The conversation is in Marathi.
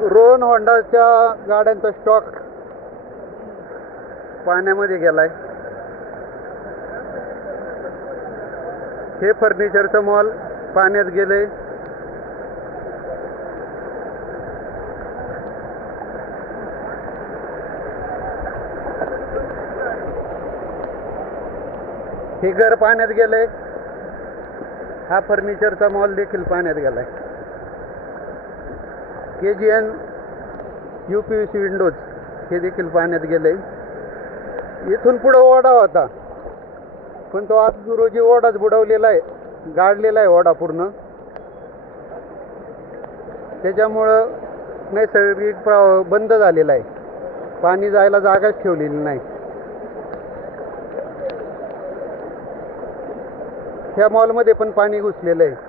रोहन होंडाच्या गाड्यांचा स्टॉक पाण्यामध्ये गेलाय. हे फर्निचरचं मॉल पाण्यात गेले. हे घर पाण्यात गेले. हा फर्निचरचा मॉल देखील पाण्यात गेलाय. KGN UPVC विंडोज हे देखील पाण्यात गेले. इथून पुढे ओढा होता, पण तो आज रोजी ओढाच बुडवलेला आहे, गाडलेला आहे ओढा पूर्ण. त्याच्यामुळं नैसर्गिक प्रवाह बंद झालेला आहे. पाणी जायला जागाच ठेवलेली नाही. ह्या मॉलमध्ये पण पाणी घुसलेलं आहे.